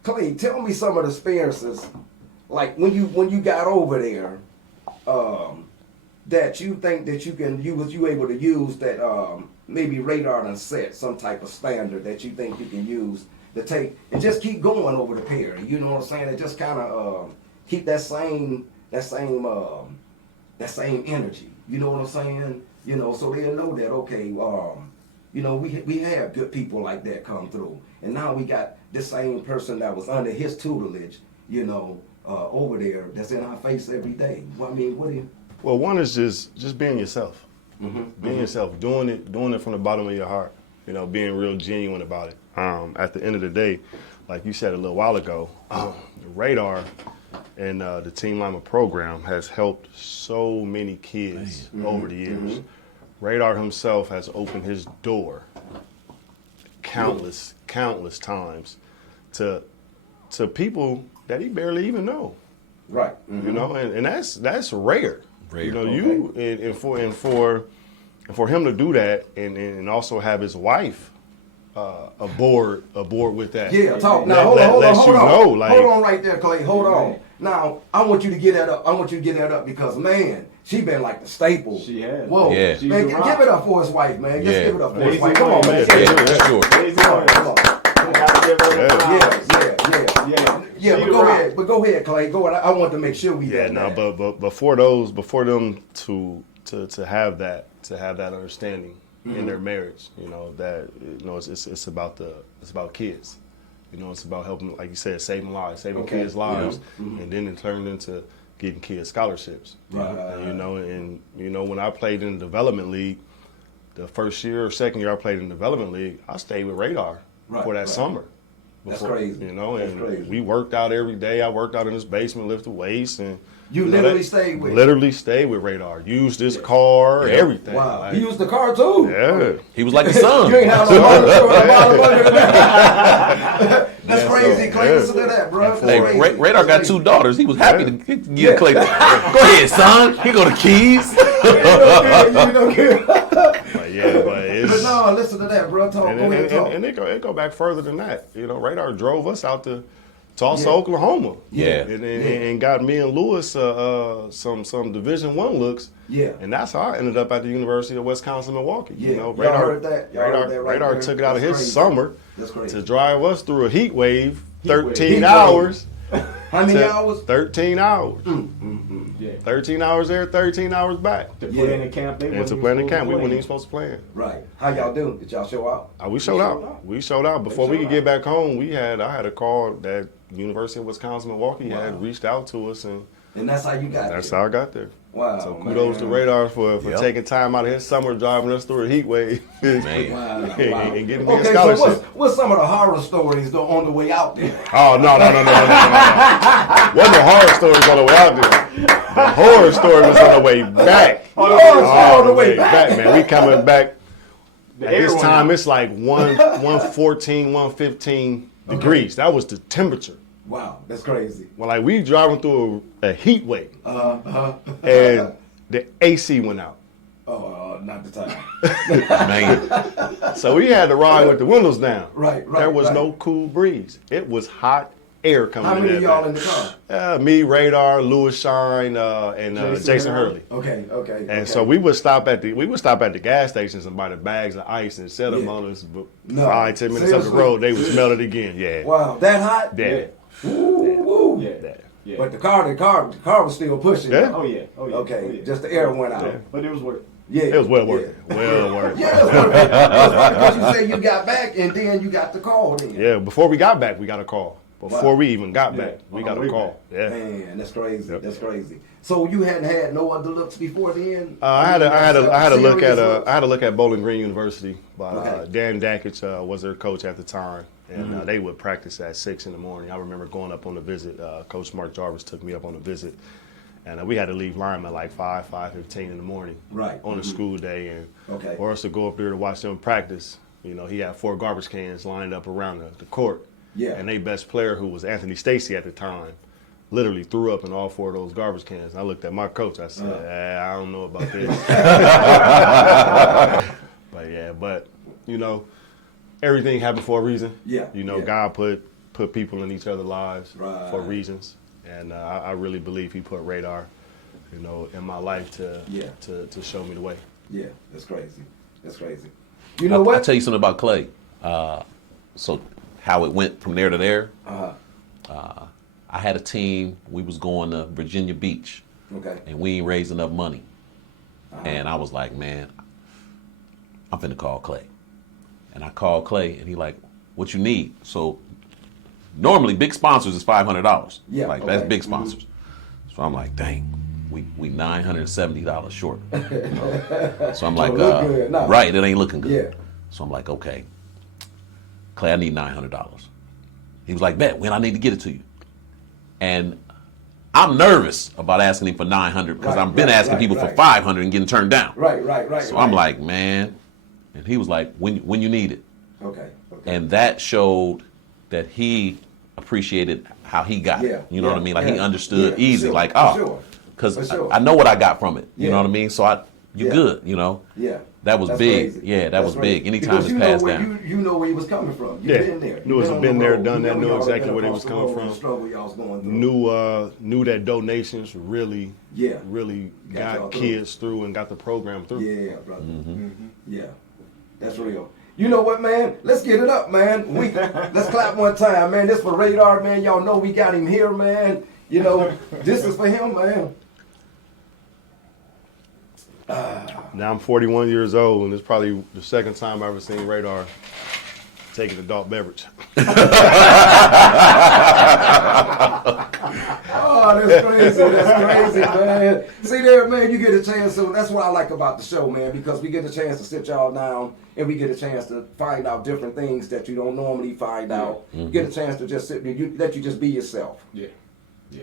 Clay, tell me some of the experiences, like when you got over there, that you think that you able to use that maybe Radar done set some type of standard that you think you can use to take and just keep going over the Perry. You know what I'm saying? And just kind of keep that same energy. You know what I'm saying? You know, so they'll know that okay, you know, we have good people like that come through, and now we got the same person that was under his tutelage, you know, over there that's in our face every day. Well, I mean, what do you? Well, one is just being yourself. Being yourself, doing it from the bottom of your heart. You know, being real genuine about it. At the end of the day, like you said a little while ago, the Radar and the Team Lima program has helped so many kids over the years. Radar himself has opened his door countless times to people that he barely even know. Right. You know, and that's rare. You know, and for him to do that and also have his wife aboard with that. Yeah, talk now. Hold on. Like, hold on right there, Clay. Hold on. Now I want you to get that up. Because man, she been like the staple. She has. Whoa. Yeah. Man, give it up for his wife, man. Just give it up for his wife. Come on, man. That's sure. Come on. Yeah. But go ahead, Clay. Go ahead. I want to make sure we. Yeah, no, but before them to have that understanding in their marriage, you know, that, you know, it's about kids. You know, it's about helping, like you said, saving lives, saving kids' lives, and then it turned into getting kids scholarships. Right. And you know, when I played in the development league, the first year or second year I played in the development league, I stayed with Radar for that summer. That's crazy. You know, and we worked out every day. I worked out in his basement, lifted weights, and You literally stayed with. Literally stayed with Radar. Used his car, everything. Wow. Like, He used the car too. yeah. He was like the son. You ain't have no horror story about him under the bed. That's crazy, Clay. Yeah. Listen to that, bro. That's Hey, crazy. Radar got That's 2 daughters. He was happy Yeah. to give Clay. Go ahead, son. Here go the keys. You don't care. But yeah, but it's. But no, listen to that, bro. Talk. Go ahead, talk. And it go back further than that. You know, Radar drove us out to Tulsa, Oklahoma. Yeah. And got me and Lewis some Division I looks. Yeah. And that's how I ended up at the University of Wisconsin, Milwaukee. Yeah. You know, Y'all heard that? Y'all heard that right Radar there? took it out of That's his crazy. summer That's crazy. to drive us through a heat wave, Heat wave. 13 Heat hours. How many hours? 13 hours. Yeah. 13 hours there, 13 hours back. To play in the camp, they And wasn't to even play in the supposed to camp, we play. weren't even supposed to play in. Right. How y'all do? Did y'all show out? We showed out. We showed out. Before we could get back home, I had a call that University of Wisconsin Milwaukee had reached out to us, and And that's how you got that's there. how I got there. Wow. So kudos to Radar for taking time out of his summer driving us through a heat wave Man. Wow. and getting me a Okay, so scholarship. what's some of the horror stories though on the way out there? Oh no. Wasn't the horror stories on the way out there. The horror story was on the way back. On the way back. Man. We coming back. The At air this went time, out. it's like 114, 115 degrees. That was the temperature. Wow, that's crazy. Well, like we driving through a heat wave, and the AC went out. Oh, not the time. Man. So we had to ride with the windows down. Right. There was right. no cool breeze. It was hot air coming How in many there. of y'all in the car? Me, Radar, Lewis Shine, and Jason Hurley. Okay. And so we would stop at the gas stations and buy the bags of ice and set them on us. But No, 5-10 minutes up the seriously? road, they would smell it again. Yeah. Wow, that hot? Yeah. Woo. Yeah. But the car was still pushing. Yeah. Oh yeah. Okay, just the air went out. Yeah. But it was worth it. Yeah. It was well worth it. Well worth it. Yeah, that's what it was. Because you say you got back and then you got the call then. Yeah, before we got back, we got a call. Before Wow. we even got Yeah, back, we on got the a way call. back. Yeah. Man, that's crazy. Yep. That's crazy. So you hadn't had no other looks before then? I had a look Serious at looks? I had a look at Bowling Green University. By, Okay. Dan Dakich was their coach at the time, and they would practice at 6 in the morning. I remember going up on a visit. Coach Mark Jarvis took me up on a visit, and we had to leave Lyman like 5:15 in the morning. Right. On a school day, and Okay. for us to go up there to watch them practice, you know, he had 4 garbage cans lined up around the court. Yeah. And their best player, who was Anthony Stacy at the time, literally threw up in all 4 of those garbage cans. And I looked at my coach. I said, I don't know about this. but you know, everything happened for a reason. Yeah, You know, yeah. God put people in each other's lives Right. for reasons, and I really believe He put Radar, you know, in my life to show me the way. Yeah, that's crazy. That's crazy. You know what? I'll tell you something about Clay. So how it went from there to there. I had a team. We was going to Virginia Beach, Okay. and we ain't raised enough money. And I was like, man, I'm finna call Clay. And I called Clay, and he like, what you need? So normally big sponsors is $500. Yeah, like okay. that's big sponsors. So I'm like, dang, we $970 short. So I'm like, look good, no. right, it ain't looking good. Yeah. So I'm like, okay, Clay, I need $900. He was like, bet, when I need to get it to you. And I'm nervous about asking him for $900 because I've been asking people for $500 and getting turned down. Right. So I'm like, man, and he was like, when you need it. Okay. And that showed that he appreciated how he got Yeah, it. You know what I mean? Like he yeah, understood yeah, for easy. sure, Like, for oh, sure, because for sure. I know what I got from it. You Yeah. know what I mean? So you Yeah. good, you know? Yeah. That was That's big. crazy. Yeah, that That's was crazy. big. Anytime Because it's passed where down. You know where he was coming from. You've Yeah. been there. Knew it's on been the there, road. done that, You knew know exactly where he across was the coming road and from. the struggle y'all was going through. Knew that donations really Yeah. really Got y'all got through. kids through and got the program through. Yeah, brother. Yeah, that's real. You know what, man? Let's get it up, man. Let's clap one time, man. This for Radar, man. Y'all know we got him here, man. You know, this is for him, man. Now I'm 41 years old, and it's probably the second time I've ever seen Radar take an adult beverage. Oh, that's crazy. That's crazy, man. See there, man, you get a chance. So that's what I like about the show, man, because we get a chance to sit y'all down and we get a chance to find out different things that you don't normally find out. You get a chance to just sit there, let you just be yourself. Yeah.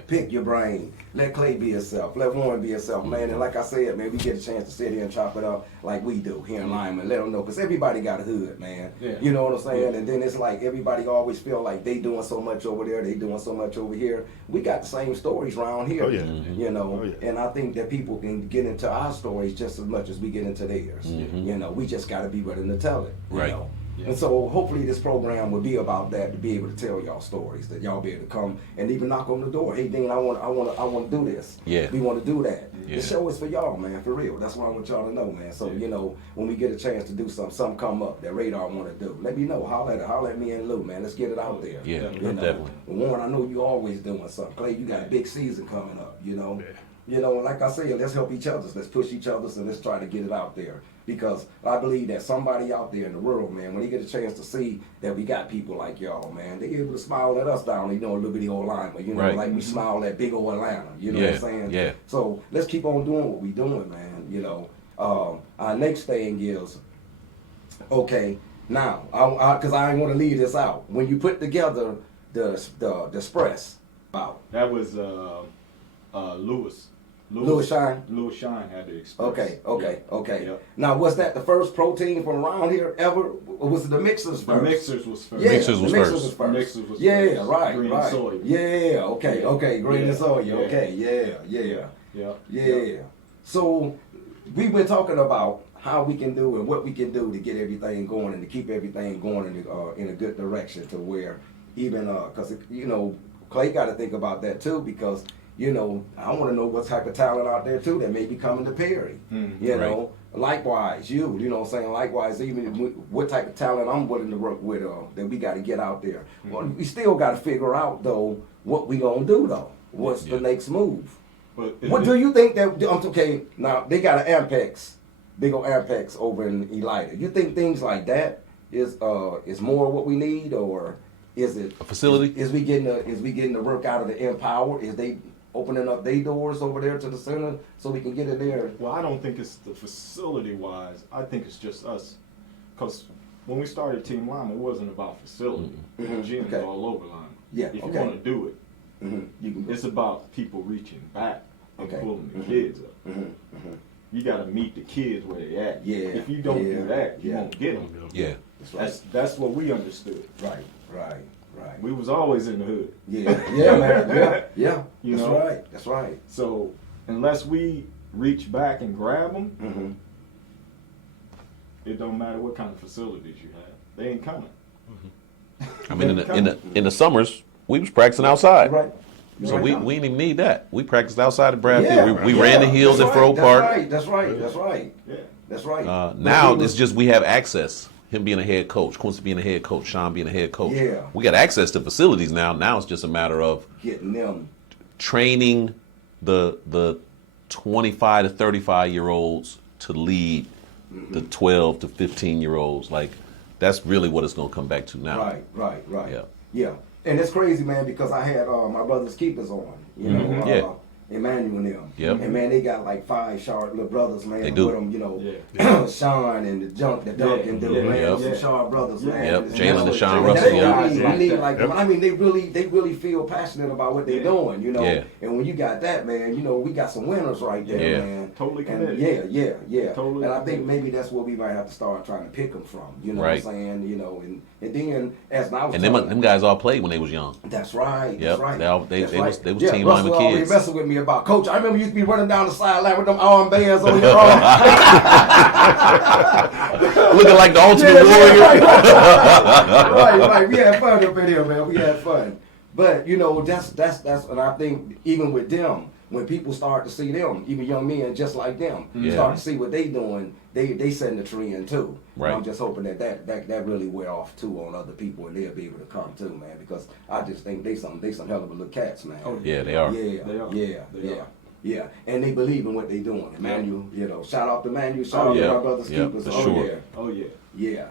Pick your brain. Let Clay be himself. Let Warren be himself, man. And like I said, man, we get a chance to sit here and chop it up like we do here in Lyman. Let them know, because everybody got a hood, man. Yeah. You know what I'm saying? And then it's like everybody always feel like they doing so much over there, they doing so much over here. We got the same stories around here. Oh, yeah. You know, Oh, yeah. and I think that people can get into our stories just as much as we get into theirs. You know, we just got to be willing to tell it. You Right. know? Yeah. And so hopefully this program will be about that, to be able to tell y'all stories, that y'all be able to come and even knock on the door. Hey, Dean, I want to do this. Yeah. We want to do that. Yeah. The show is for y'all, man, for real. That's what I want y'all to know, man. So, you know, when we get a chance to do something come up that Radar want to do, let me know. Holler at me and Lou, man. Let's get it out there. Yeah, You know? definitely. Warren, I know you always doing something. Clay, you got a big season coming up, you know. You know, like I said, let's help each other. Let's push each other, and let's try to get it out there. Because I believe that somebody out there in the world, man, when they get a chance to see that we got people like y'all, man, they able to smile at us down, you know, a little bitty old Lima, you know, Right. like we smile at big old Atlanta, you know what I'm saying? Yeah. So let's keep on doing what we doing, man, you know. Our next thing is, okay, now, because I ain't want to leave this out. When you put together the Express, wow. That was Louis Shine? Louis Shine had the Express. Okay. Yep. Now, was that the first protein from around here ever? Or was it the Mixers first? The Mixers was first. Yeah, Mixers was the Mixers first. was first. Mixers was yeah, first. right, Green right. soy. Yeah, okay, green and soy. Yeah. Okay, yeah. Yeah. So we've been talking about how we can do and what we can do to get everything going and to keep everything going in a good direction, to where even because you know, Clay got to think about that too, because you know, I want to know what type of talent out there too that may be coming to Perry. You know, likewise, you know what I'm saying? Likewise, even what type of talent I'm willing to work with that we got to get out there. Well, we still got to figure out though what we gonna do though. What's the next move? But What do you think that? Okay, now they got an Ampex, big old Ampex over in Elida. You think things like that is more what we need, or is it A facility? Is we getting the work out of the Empower? Is they opening up their doors over there to the center so we can get in there? Well, I don't think it's the facility wise. I think it's just us. Because when we started Team Lima, it wasn't about facility. The gym is all over Lima. Yeah, If you okay. want to do it, You can. it's about people reaching back and Okay. pulling the kids up. You got to meet the kids where they at. Yeah, If you don't yeah, do that, you yeah. won't get them. Yeah. That's right. That's what we understood. Right. We was always in the hood. Yeah, man. Yeah. You That's know? right. That's right. So unless we reach back and grab them, it don't matter what kind of facilities you have. They ain't coming. I mean, in the summers, we was practicing outside. Right. So Right. we didn't even need that. We practiced outside at Bradfield. Yeah, we ran the hills that's at Fro right, Park. That's right. Yeah. That's right. Now it's just we have access. Him being a head coach, Quincy being a head coach, Sean being a head coach. Yeah. We got access to facilities now. Now it's just a matter of Getting them. training the 25 to 35-year-olds to lead the 12 to 15-year-olds. Like, that's really what it's going to come back to now. Right. Yeah. Yeah. And it's crazy, man, because I had my brother's keepers on, you know, Yeah. Emmanuel and them. Yep. And man, they got like 5 sharp little brothers, man. They do. With them, you know, Yeah. Sean and the Duncan dude, man. Yep. Some sharp brothers, man. Yep. And Jalen and Sean and Russell, that's yeah. what we need. We need like, Yep. I mean, they really feel passionate about what they're doing, you know. Yeah. And when you got that, man, you know, we got some winners right there, Yeah. man. Totally And committed. yeah. Totally And I think committed. maybe that's where we might have to start trying to pick them from, you know Right. what I'm saying? You know, and then as I was And telling them guys all played when they was young. that's right. Yep. That's right. They That's was yeah, Team Russell Lima always kids. messing with me about, Coach, I remember you used to be running down the sideline with them armbands on your arm. Looking like the Ultimate Warrior. right. We had fun up in here, man. We had fun. But you know, that's and I think even with them, when people start to see them, even young men just like them, Yeah. start to see what they doing, they setting the trend too. Right. And I'm just hoping that really wear off too on other people, and they'll be able to come too, man. Because I just think they some hell of a little cats, man. Oh, Yeah, they are. Yeah, They are. yeah, They yeah. are. Yeah, and they believe in what they're doing. Emmanuel, you know, shout out to Emmanuel, shout out yeah. to my brother's Yeah, keepers. for Oh sure. yeah, Oh yeah. yeah.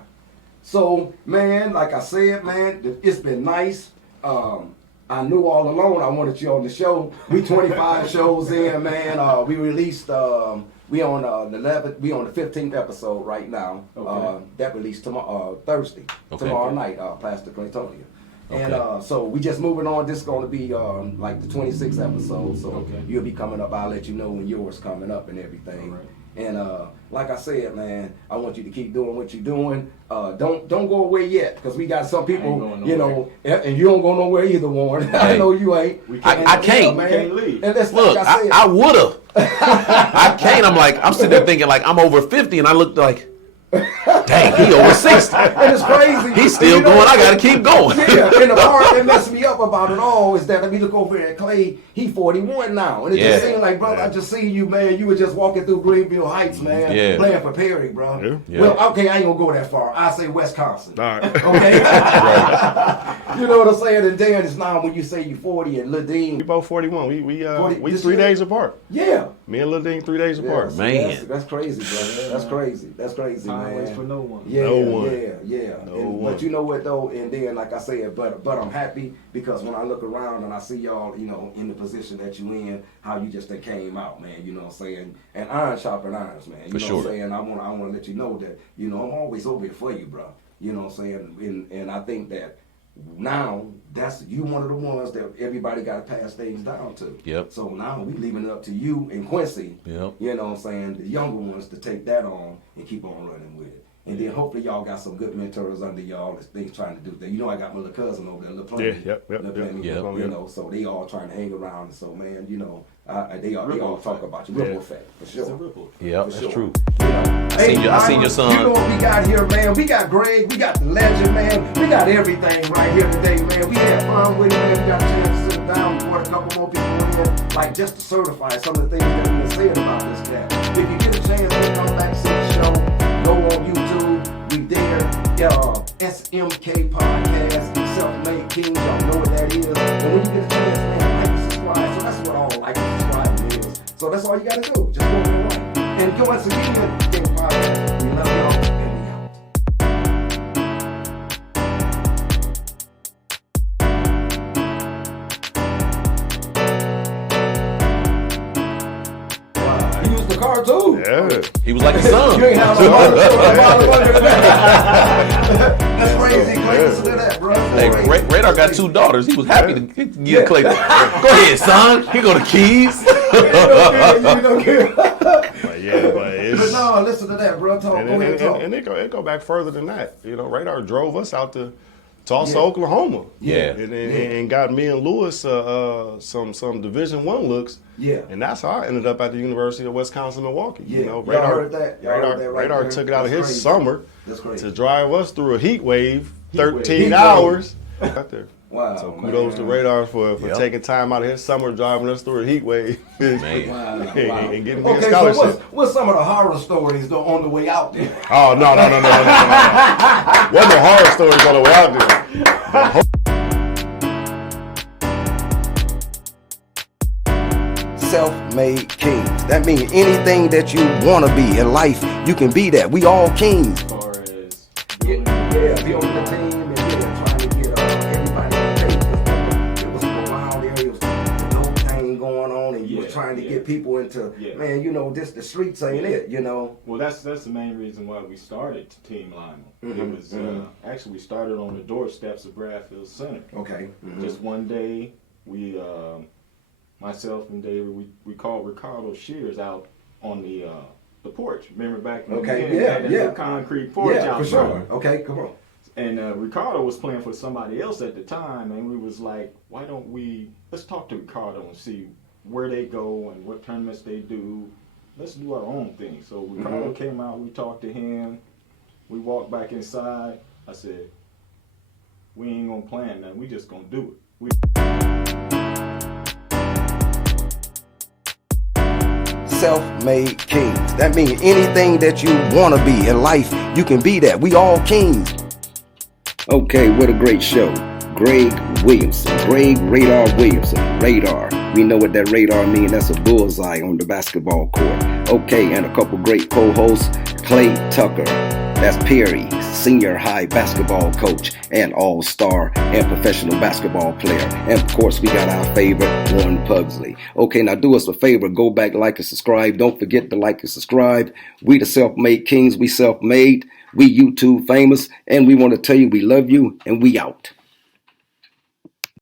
So, man, like I said, man, it's been nice. I knew all along I wanted you on the show. We 25 shows in, man. We released. We on the 11th. We on the 15th episode right now. Okay. That released tomorrow, Thursday, Okay. tomorrow night. Pastor Claytonia. And so we just moving on. This is going to be like the 26th episode. So you'll be coming up. I'll let you know when yours coming up and everything. And like I said, man, I want you to keep doing what you're doing. Don't go away yet, because we got some people, you know, and you don't go nowhere either, Warren. I know you ain't. I can't. Man. We can't leave. And that's Look, like I said. I would have. I can't. I'm sitting there thinking like I'm over 50, and I looked like, dang, he over 60. And it's crazy. He's still going. I gotta keep going. Yeah, and the part that messed me up about it all is that let me look over at Clay. He 41 now, and it just seemed like, brother, I just seen you, man. You were just walking through Greenville Heights, man, playing for Perry, bro. Yeah. Well, okay, I ain't gonna go that far. I say Wisconsin. All right. Okay. You know what I'm saying? And then it's now when you say you 40 and Ladine. We both 41. We 3 year? days apart. Yeah. Me and Lil Dean 3 days apart. Yes, Man. that's crazy, brother. That's crazy. That's crazy, Time man. waits for no one. Yeah, No one. yeah. No And, one. but you know what though? And then, like I said, but I'm happy because when I look around and I see y'all, you know, in the position that you in, how you just came out, man. You know what I'm saying? And iron sharpen irons, man. You know what I'm saying? I want to let you know that, you know, I'm always over here for you, bro. You know what I'm saying? And I think that now that's you one of the ones that everybody got to pass things down to. Yep. So now we leaving it up to you and Quincy. Yep. You know what I'm saying? The younger ones to take that on and keep on running with it. And then hopefully y'all got some good mentors under y'all that's things trying to do things. You know I got my little cousin over there, little Plummy. Yep. You know, so they all trying to hang around. And so man, you know, they all talk about you. Ripple effect, for sure. Yeah, For that's sure. true. You know. I seen your son. You know what we got here, man? We got Greg, we got the legend, man. We got everything right here today, man. We had fun with it, man. We got a chance to sit down. We brought a couple more people in, like just to certify some of the things that we've been saying about this cat. If you get a chance to come back, see the show, go on YouTube. We there. S.M.K podcast, Self-Made Kings. Y'all know what that is. And when you get a chance, man, like and subscribe. So that's what all like and subscribe is. So that's all you got to do. Just go and like. And go once again, King Podcast. We love y'all and we out. Wow, he used the car too. Yeah. He was like a son. You ain't have no money. That's crazy. Clay, listen to that, bro. Hey, Radar got 2 daughters. He was happy to get Clay. Go ahead, son. Here go the keys. You don't care. But it's... But no, listen to that, bro. Talk. Go ahead, talk. And it go back further than that. You know, Radar drove us out to Tulsa, Oklahoma. Yeah. And got me and Lewis some Division I looks. Yeah. And that's how I ended up at the University of Wisconsin, Milwaukee. Yeah. You know, Y'all heard that? Y'all heard that right Radar there? took it out of That's his crazy. summer That's crazy. to drive us through a heat wave, 13 Heat wave. hours. Out there. Wow. So kudos to Radar for taking time out of his summer driving us through a heat wave Man. Wow. and getting me a Okay, scholarship. so what's some of the horror stories though on the way out there? Oh, no. Wasn't no horror stories on the way out there. Self-made kings. That means anything that you want to be in life, you can be that. We all kings. As far as Building the team and trying to get everybody on page. It was around there. It was the dope thing going on, and you was trying to get people into. Man, you know, this the streets ain't it. You know. Well, that's the main reason why we started Team Lima. It was actually we started on the doorsteps of Bradfield Center. Okay. Just one day, we myself and David we called Ricardo Shears out on the porch. Remember back in the day, had that little concrete porch out for front. sure. Okay, come on. And Ricardo was playing for somebody else at the time, and we was like, why don't let's talk to Ricardo and see where they go and what tournaments they do. Let's do our own thing. So Ricardo came out, we talked to him, we walked back inside. I said, we ain't gonna plan nothing, we just gonna do it. Self-made kings. That means anything that you want to be in life, you can be that. We all kings. Okay, what a great show. Greg Williamson. Greg Radar Williamson. Radar. We know what that radar means. That's a bullseye on the basketball court. Okay, and a couple great co-hosts. Clay Tucker. That's Perry, senior high basketball coach and all-star and professional basketball player. And of course, we got our favorite, Warren Pugsley. Okay, now do us a favor. Go back, like, and subscribe. Don't forget to like and subscribe. We the self-made kings. We self-made. We YouTube famous. And we want to tell you we love you and we out.